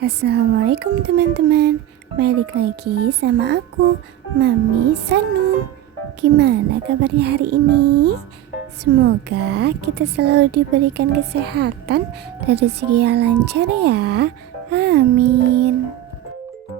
Assalamualaikum teman-teman. Balik lagi sama aku, Mami Sanum. Gimana kabarnya hari ini? Semoga kita selalu diberikan kesehatan dan rezeki yang lancar ya. Amin.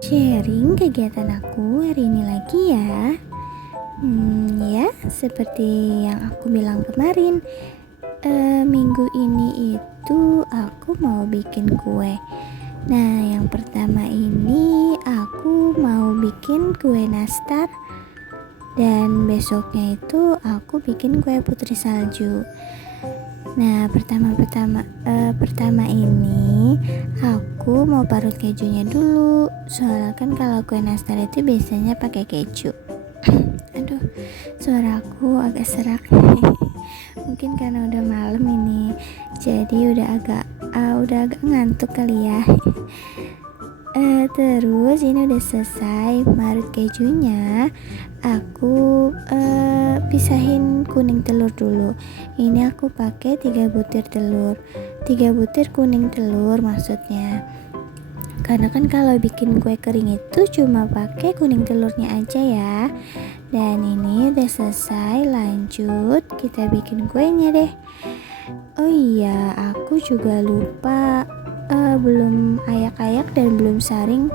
Sharing kegiatan aku hari ini lagi ya. Ya, seperti yang aku bilang kemarin, minggu ini itu aku mau bikin kue. Nah, yang pertama ini aku mau bikin kue nastar, dan besoknya itu aku bikin kue putri salju. Nah, pertama ini aku mau parut kejunya dulu. Soalnya kan kalau kue nastar itu biasanya pakai keju. Aduh, suara aku agak serak. Mungkin karena udah malam ini, jadi udah agak ngantuk kali ya. Terus ini udah selesai marut kejunya. Aku pisahin kuning telur dulu. Ini aku pakai 3 butir telur. 3 butir kuning telur maksudnya. Karena kan kalau bikin kue kering itu cuma pakai kuning telurnya aja ya. Dan ini udah selesai, lanjut kita bikin kuenya deh. Oh iya, aku juga lupa belum ayak-ayak dan belum saring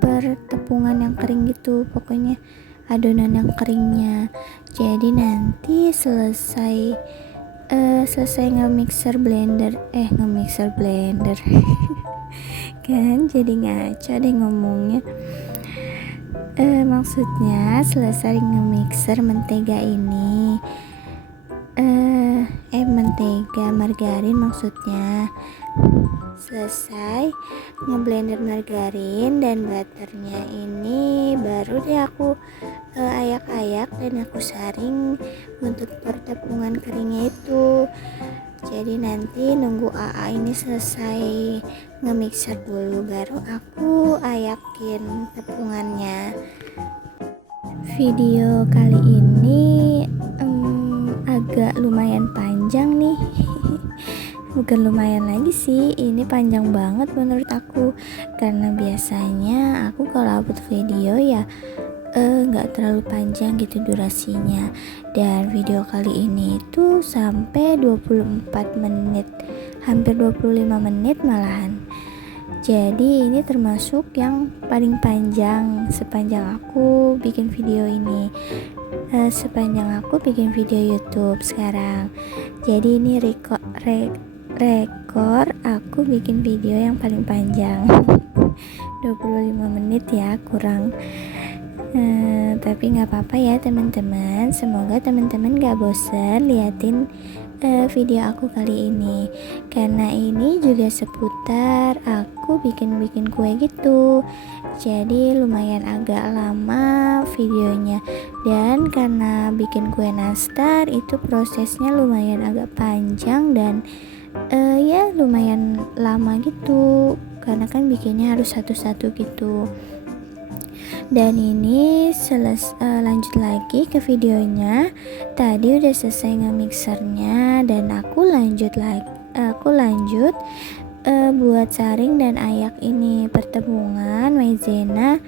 pertepungan yang kering gitu, pokoknya adonan yang keringnya. Jadi nanti selesai nge-mixer blender kan jadi ngaco deh ngomongnya. Maksudnya selesai nge-mixer mentega ini, mentega margarin maksudnya. Selesai ngeblender margarin dan butternya ini, baru deh aku ayak-ayak dan aku saring untuk pertepungan keringnya itu. Jadi nanti nunggu AA ini selesai nge-mixer dulu, baru aku ayakin tepungannya. Video kali ini agak lumayan panjang nih. Bukan lumayan lagi sih, ini panjang banget menurut aku. Karena biasanya aku kalau upload video ya nggak terlalu panjang gitu durasinya. Dan video kali ini tuh sampai 24 menit, hampir 25 menit malahan. Jadi ini termasuk yang paling panjang sepanjang aku bikin video ini, sepanjang aku bikin video YouTube sekarang. Jadi ini rekor aku bikin video yang paling panjang. 25 menit ya, kurang. Tapi nggak apa-apa ya teman-teman. Semoga teman-teman gak bosan liatin video aku kali ini, karena ini juga seputar aku bikin kue gitu. Jadi lumayan agak lama videonya, dan karena bikin kue nastar itu prosesnya lumayan agak panjang dan ya lumayan lama gitu, karena kan bikinnya harus satu-satu gitu. Dan ini lanjut lagi ke videonya. Tadi udah selesai nge-mixernya dan aku lanjut buat saring dan ayak ini pertepungan maizena,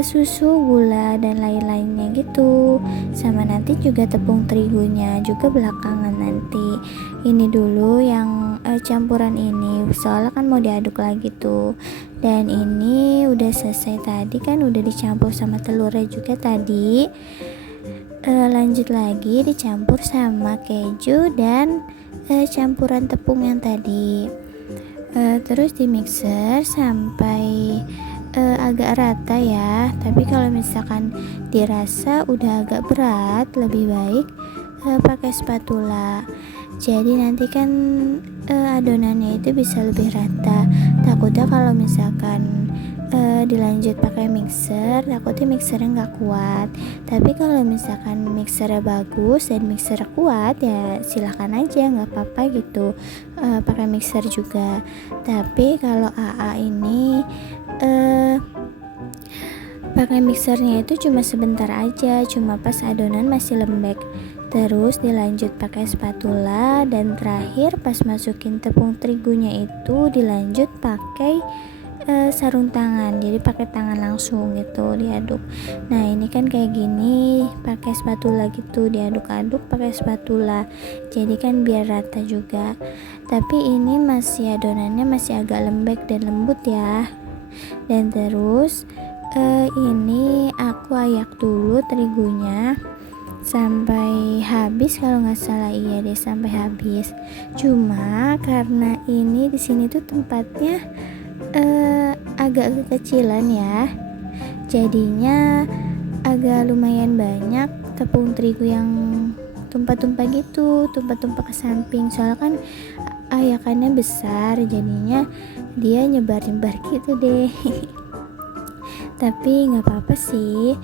susu, gula dan lain-lainnya gitu. Sama nanti juga tepung terigunya juga belakangan nanti. Ini dulu yang campuran ini, soalnya kan mau diaduk lagi tuh. Dan ini udah selesai tadi kan, udah dicampur sama telurnya juga tadi. Lanjut lagi dicampur sama keju dan campuran tepung yang tadi. Terus di mixer sampai agak rata ya. Tapi kalau misalkan dirasa udah agak berat, lebih baik pakai spatula. Jadi nanti kan adonannya itu bisa lebih rata. Takutnya kalau misalkan dilanjut pakai mixer, takutnya mixernya nggak kuat. Tapi kalau misalkan mixernya bagus dan mixernya kuat, ya silahkan aja, nggak apa-apa gitu pakai mixer juga. Tapi kalau AA ini pakai mixernya itu cuma sebentar aja, cuma pas adonan masih lembek. terus dilanjut pakai spatula, dan terakhir pas masukin tepung terigunya itu dilanjut pakai sarung tangan, jadi pakai tangan langsung gitu diaduk. Nah ini kan kayak gini pakai spatula gitu, diaduk-aduk pakai spatula, jadi kan biar rata juga. Tapi ini masih adonannya masih agak lembek dan lembut ya. Dan terus ini aku ayak dulu terigunya sampai habis, kalau nggak salah, iya deh sampai habis. Cuma karena ini di sini tuh tempatnya agak kekecilan ya, jadinya agak lumayan banyak tepung terigu yang tumpah-tumpah gitu, tumpah-tumpah ke samping. Soalnya kan ayakannya besar, jadinya dia nyebar-nyebar gitu deh. Tapi nggak apa-apa sih,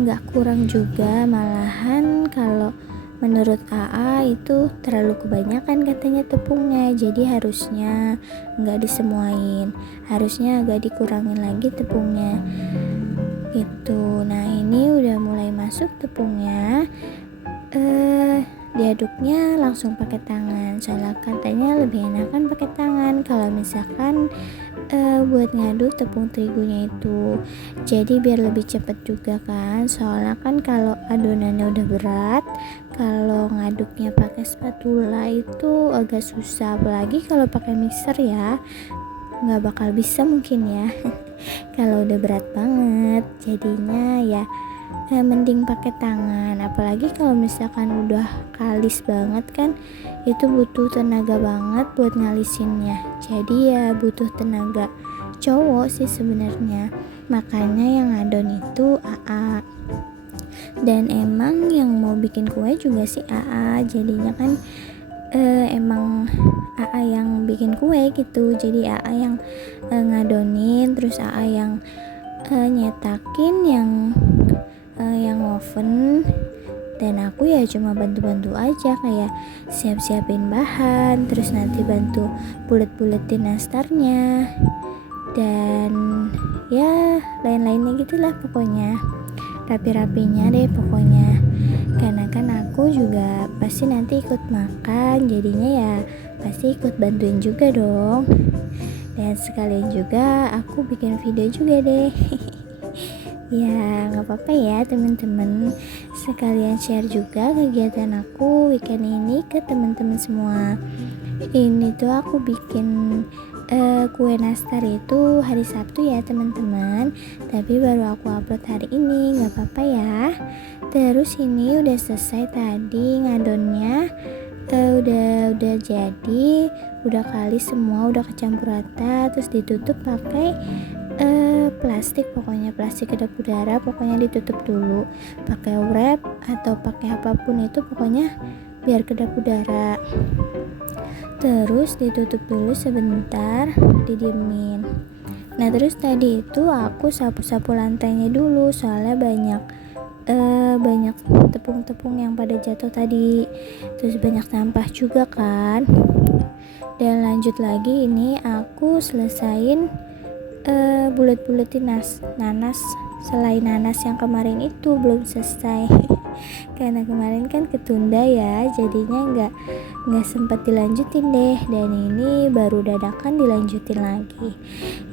nggak kurang juga, malahan kalau menurut AA itu terlalu kebanyakan katanya tepungnya, jadi harusnya nggak disemuain, harusnya agak dikurangin lagi tepungnya gitu. Nah ini udah mulai masuk tepungnya, diaduknya langsung pakai tangan, soalnya katanya lebih enakan pakai tangan kalau misalkan buat ngaduk tepung terigunya itu, jadi biar lebih cepet juga kan. Soalnya kan kalau adonannya udah berat, kalau ngaduknya pakai spatula itu agak susah, apalagi kalau pakai mixer ya nggak bakal bisa mungkin ya. Kalau udah berat banget, jadinya ya mending pakai tangan. Apalagi kalau misalkan udah kalis banget kan, itu butuh tenaga banget buat ngalisinnya, jadi ya butuh tenaga cowok sih sebenarnya, makanya yang adon itu AA. Dan emang yang mau bikin kue juga sih AA, jadinya kan emang AA yang bikin kue gitu, jadi AA yang ngadonin, terus AA yang nyetakin, yang oven, dan aku ya cuma bantu-bantu aja, kayak siap-siapin bahan, terus nanti bantu bulet-buletin nastarnya, dan ya lain-lainnya gitulah pokoknya, rapi-rapinya deh pokoknya. Karena kan aku juga pasti nanti ikut makan, jadinya ya pasti ikut bantuin juga dong, dan sekalian juga aku bikin video juga deh. Ya nggak apa-apa ya teman-teman, sekalian share juga kegiatan aku weekend ini ke teman-teman semua. Ini tuh aku bikin kue nastar itu hari Sabtu ya teman-teman, tapi baru aku upload hari ini, nggak apa-apa ya. Terus ini udah selesai tadi ngadonnya, udah jadi, udah kali semua, udah kecampur rata, terus ditutup pakai plastik, pokoknya plastik kedap udara, pokoknya ditutup dulu pakai wrap atau pakai apapun itu, pokoknya biar kedap udara. Terus ditutup dulu sebentar, didiemin. Nah terus tadi itu aku sapu-sapu lantainya dulu, soalnya banyak tepung-tepung yang pada jatuh tadi, terus banyak sampah juga kan. Dan lanjut lagi, ini aku selesain bulet-buletin nanas, selain nanas yang kemarin itu belum selesai. Karena kemarin kan ketunda ya, jadinya nggak sempat dilanjutin deh, dan ini baru dadakan dilanjutin lagi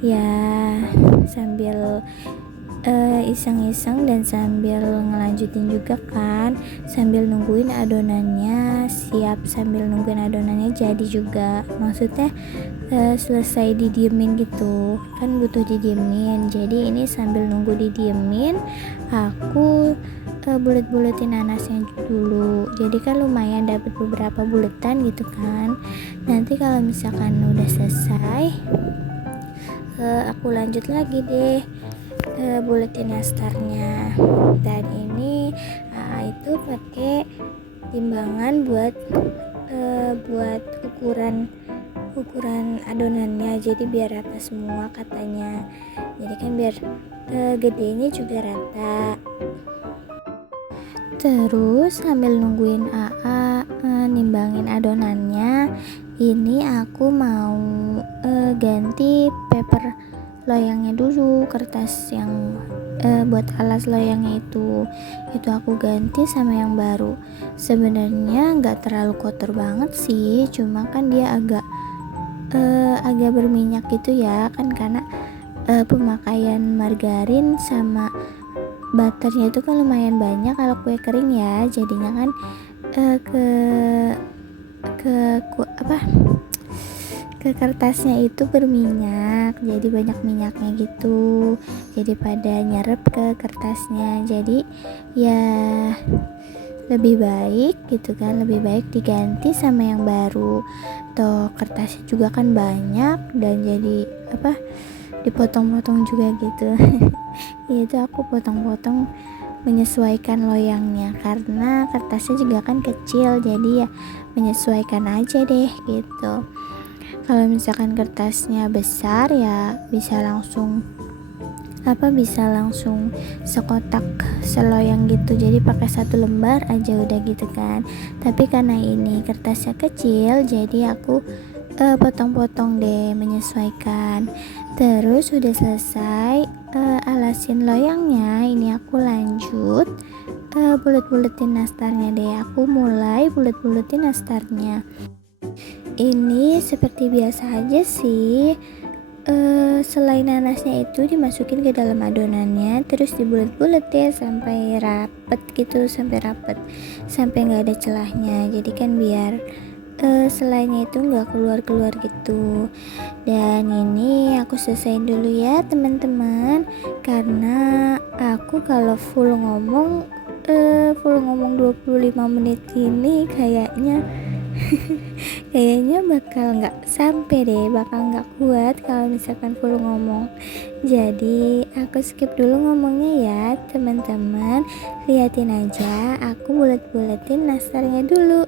ya, sambil iseng-iseng dan sambil ngelanjutin juga kan, sambil nungguin adonannya siap, sambil nungguin adonannya jadi juga, maksudnya selesai didiemin gitu kan, butuh didiemin, jadi ini sambil nunggu didiemin aku bulet-buletin nanasnya dulu, jadi kan lumayan dapat beberapa buletan gitu kan. Nanti kalau misalkan udah selesai aku lanjut lagi deh buletin nastarnya. Dan ini itu pakai timbangan buat ukuran adonannya, jadi biar rata semua katanya, jadi kan biar gedenya juga rata. Terus sambil nungguin AA nimbangin adonannya, ini aku mau ganti paper loyangnya dulu, kertas yang buat alas loyangnya itu aku ganti sama yang baru. Sebenarnya nggak terlalu kotor banget sih, cuma kan dia agak berminyak gitu ya kan, karena pemakaian margarin sama butternya itu kan lumayan banyak kalau kue kering ya, jadinya kan eh, ke apa ke kertasnya itu berminyak, jadi banyak minyaknya gitu, jadi pada nyerep ke kertasnya. Jadi ya lebih baik gitu kan, lebih baik diganti sama yang baru. Toh kertasnya juga kan banyak dan jadi dipotong-potong juga gitu. Ya itu aku potong-potong menyesuaikan loyangnya, karena kertasnya juga kan kecil, jadi ya menyesuaikan aja deh gitu. Kalau misalkan kertasnya besar ya bisa langsung sekotak seloyang gitu, jadi pakai satu lembar aja udah gitu kan. Tapi karena ini kertasnya kecil, jadi aku potong-potong deh menyesuaikan. Terus udah selesai alasin loyangnya, ini aku lanjut bulet-buletin nastarnya deh. Aku mulai bulet-buletin nastarnya. Ini seperti biasa aja sih. Selain nanasnya itu dimasukin ke dalam adonannya, terus dibulet-buletin sampai rapet gitu, sampai nggak ada celahnya. Jadi kan biar selainya itu nggak keluar gitu. Dan ini aku selesaiin dulu ya teman-teman, karena aku kalau full ngomong 25 menit ini kayaknya bakal nggak kuat kalau misalkan full ngomong. Jadi aku skip dulu ngomongnya ya teman-teman, liatin aja aku bulet-buletin nastarnya dulu.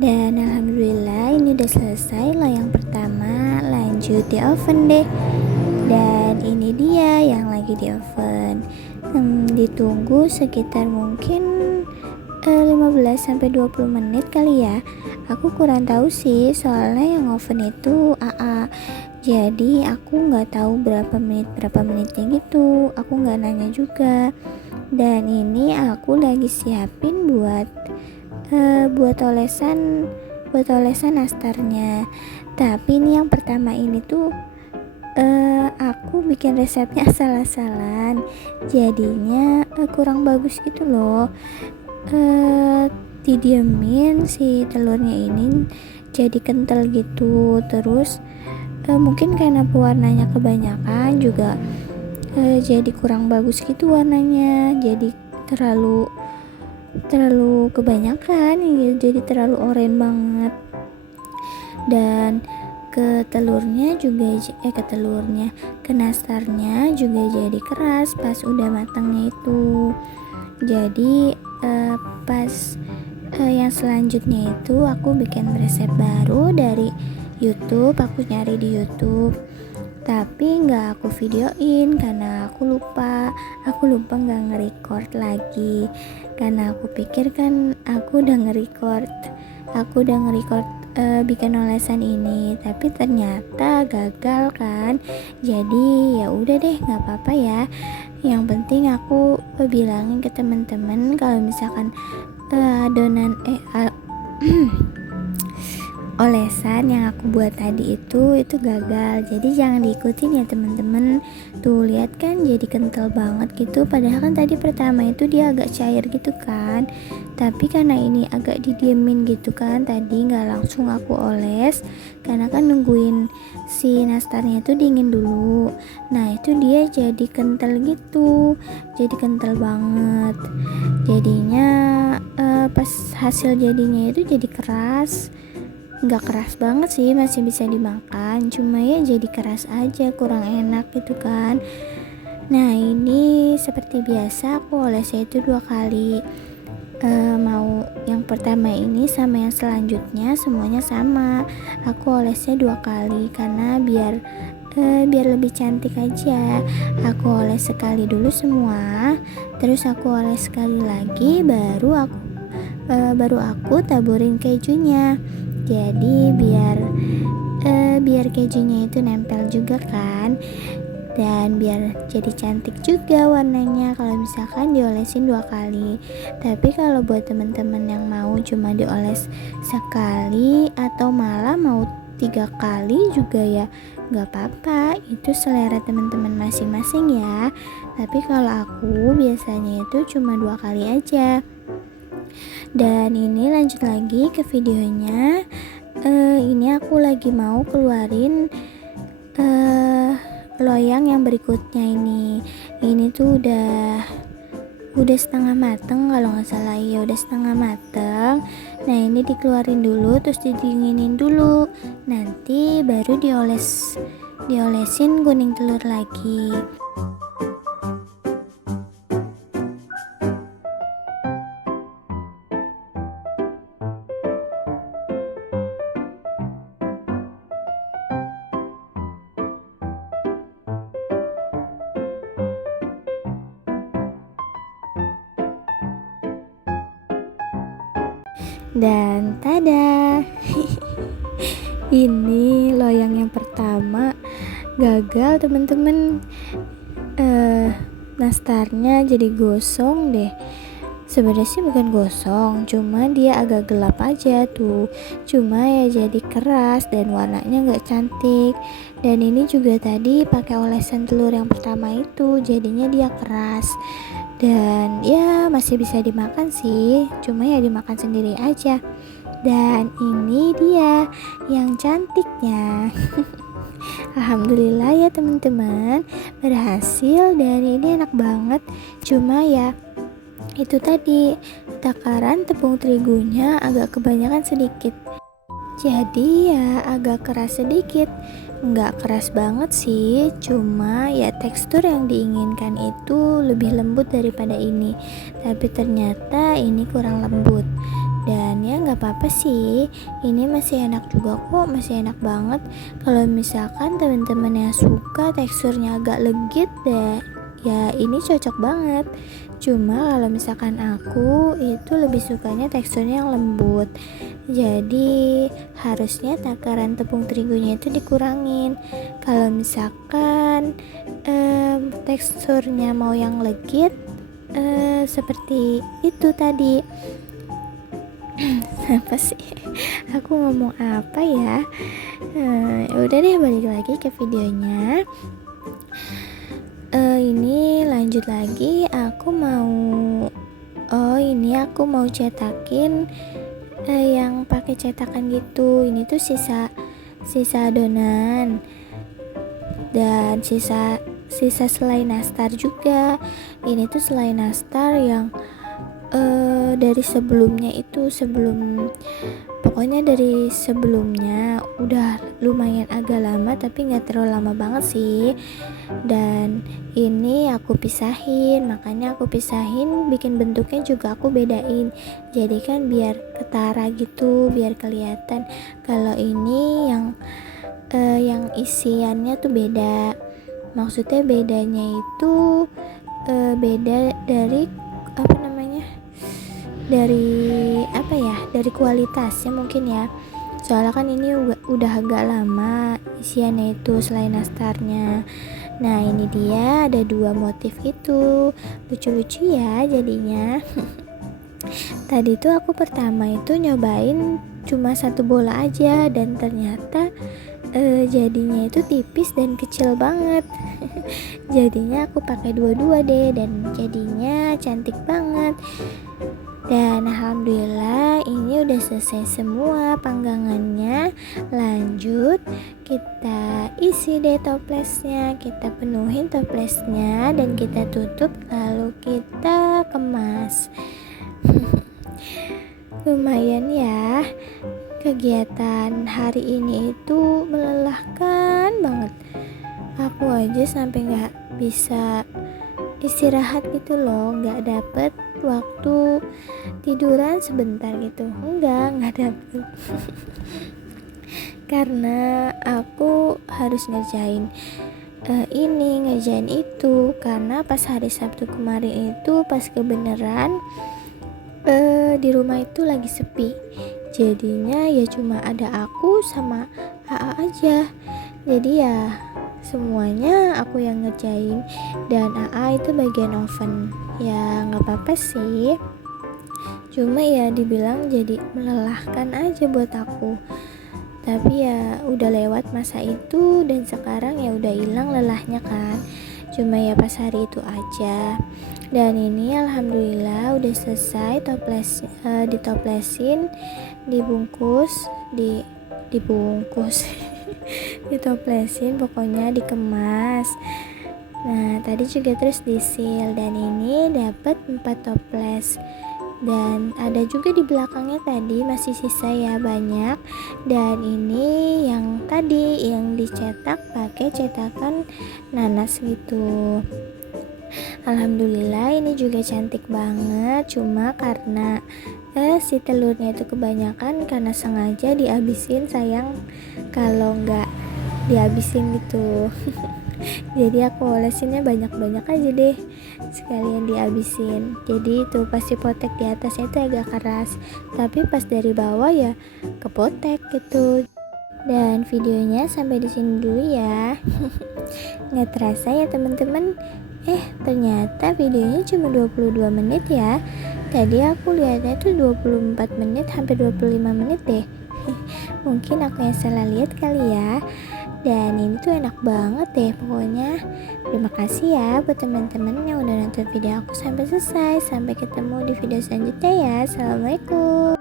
Dan alhamdulillah ini udah selesai loyang pertama, lanjut di oven deh. Dan ini dia yang lagi di oven. Ditunggu sekitar mungkin 15-20 menit kali ya. Aku kurang tahu sih, soalnya yang oven itu AA. Jadi aku nggak tahu berapa menitnya gitu. Aku nggak nanya juga. Dan ini aku lagi siapin buat olesan nastarnya. Tapi ini yang pertama ini tuh aku bikin resepnya asal-asalan, jadinya kurang bagus gitu loh. Didiemin si telurnya ini jadi kental gitu. Terus mungkin karena pewarnanya kebanyakan juga jadi kurang bagus gitu warnanya, jadi terlalu kebanyakan ya, jadi terlalu oranye banget. Dan ke nastarnya juga jadi keras pas udah matangnya itu. Jadi pas yang selanjutnya itu aku bikin resep baru dari YouTube. Aku nyari di YouTube tapi nggak aku videoin karena aku lupa nggak nge-record lagi, karena aku pikir kan aku udah nge-record bikin olesan ini, tapi ternyata gagal kan. Jadi ya udah deh, nggak apa-apa ya, yang penting aku bilangin ke teman-teman kalau misalkan olesan yang aku buat tadi itu gagal. Jadi jangan diikutin ya teman-teman. Tuh lihat kan jadi kental banget gitu, padahal kan tadi pertama itu dia agak cair gitu kan. Tapi karena ini agak didiemin gitu kan, tadi nggak langsung aku oles karena kan nungguin si nastarnya itu dingin dulu. Nah itu dia jadi kental gitu, jadi kental banget. Jadinya pas hasil jadinya itu jadi keras. Nggak keras banget sih, masih bisa dimakan, cuma ya jadi keras aja, kurang enak gitu kan. Nah ini seperti biasa aku olesnya itu 2 kali. mau yang pertama ini sama yang selanjutnya semuanya sama. Aku olesnya 2 kali karena biar lebih cantik aja. Aku oles sekali dulu semua, terus aku oles sekali lagi, baru aku taburin kejunya. Jadi biar kejunya itu nempel juga kan, dan biar jadi cantik juga warnanya kalau misalkan diolesin 2 kali. Tapi kalau buat teman-teman yang mau cuma dioles sekali atau malah mau 3 kali juga ya nggak apa-apa, itu selera teman-teman masing-masing ya. Tapi kalau aku biasanya itu cuma 2 kali aja. Dan ini lanjut lagi ke videonya. Ini aku lagi mau keluarin loyang yang berikutnya ini tuh udah setengah mateng kalau nggak salah, ya udah setengah mateng. Nah ini dikeluarin dulu terus didinginin dulu, nanti baru diolesin kuning telur lagi. Dan tada, ini loyang yang pertama gagal teman-teman. Nastarnya jadi gosong deh. Sebenarnya sih bukan gosong, cuma dia agak gelap aja tuh. Cuma ya jadi keras dan warnanya nggak cantik. Dan ini juga tadi pakai olesan telur yang pertama itu, jadinya dia keras. Dan ya masih bisa dimakan sih, cuma ya dimakan sendiri aja. Dan ini dia yang cantiknya. Alhamdulillah ya teman-teman, berhasil dan ini enak banget. Cuma ya itu tadi, takaran tepung terigunya agak kebanyakan sedikit, jadi ya agak keras sedikit. Nggak keras banget sih, cuma ya tekstur yang diinginkan itu lebih lembut daripada ini. Tapi ternyata ini kurang lembut. Dan ya nggak apa-apa sih, ini masih enak juga kok, masih enak banget. Kalau misalkan teman-teman yang suka teksturnya agak legit deh, ya ini cocok banget. Cuma kalau misalkan aku itu lebih sukanya teksturnya yang lembut, jadi harusnya takaran tepung terigunya itu dikurangin. Kalau misalkan teksturnya mau yang legit, seperti itu tadi. Apa sih aku ngomong apa ya? Udah deh, balik lagi ke videonya. Ini lanjut lagi, aku mau cetakin yang pakai cetakan gitu. Ini tuh sisa adonan dan sisa selai nastar juga. Ini tuh selai nastar yang dari sebelumnya pokoknya dari sebelumnya udah lumayan agak lama, tapi nggak terlalu lama banget sih. Dan ini aku pisahin, makanya aku pisahin, bikin bentuknya juga aku bedain, jadi kan biar ketara gitu, biar kelihatan kalau ini yang isiannya tuh beda. Maksudnya bedanya itu beda dari dari kualitasnya mungkin ya. Soalnya kan ini udah agak lama isiannya itu selain nastarnya. Nah ini dia ada 2 motif itu, lucu-lucu ya jadinya. Tadi tuh aku pertama itu nyobain cuma 1 bola aja, dan ternyata jadinya itu tipis dan kecil banget. Jadinya aku pakai 2 deh, dan jadinya cantik banget. Dan alhamdulillah ini udah selesai semua panggangannya. Lanjut kita isi deh toplesnya, kita penuhin toplesnya dan kita tutup, lalu kita kemas. Lumayan ya, kegiatan hari ini itu melelahkan banget. Aku aja sampai gak bisa istirahat gitu loh, nggak dapet waktu tiduran sebentar gitu, nggak dapet. Karena aku harus ngerjain ini, ngerjain itu, karena pas hari Sabtu kemarin itu pas kebenaran di rumah itu lagi sepi, jadinya ya cuma ada aku sama AA aja. Jadi ya semuanya aku yang ngerjain dan AA itu bagian oven. Ya nggak apa-apa sih, cuma ya dibilang jadi melelahkan aja buat aku. Tapi ya udah lewat masa itu dan sekarang ya udah hilang lelahnya kan. Cuma ya pas hari itu aja. Dan ini alhamdulillah udah selesai ditoplesin, dibungkus, dibungkus ditoplesin, pokoknya dikemas. Nah tadi juga terus disil, dan ini dapat 4 toples. Dan ada juga di belakangnya tadi masih sisa ya banyak. Dan ini yang tadi yang dicetak pakai cetakan nanas gitu. Alhamdulillah ini juga cantik banget. Cuma karena si telurnya itu kebanyakan, karena sengaja dihabisin, sayang kalau nggak dihabisin gitu. Jadi aku olesinnya banyak-banyak aja deh, sekalian dihabisin. Jadi itu pasti potek di atasnya itu agak keras, tapi pas dari bawah ya kepotek gitu. Dan videonya sampai di sini dulu ya. Nggak terasa ya teman-teman, ternyata videonya cuma 22 menit ya. Tadi aku lihatnya tuh 24 menit, hampir 25 menit deh. Mungkin aku yang salah lihat kali ya. Dan ini tuh enak banget deh pokoknya. Terima kasih ya buat teman-teman yang udah nonton video aku sampai selesai. Sampai ketemu di video selanjutnya ya. Assalamualaikum.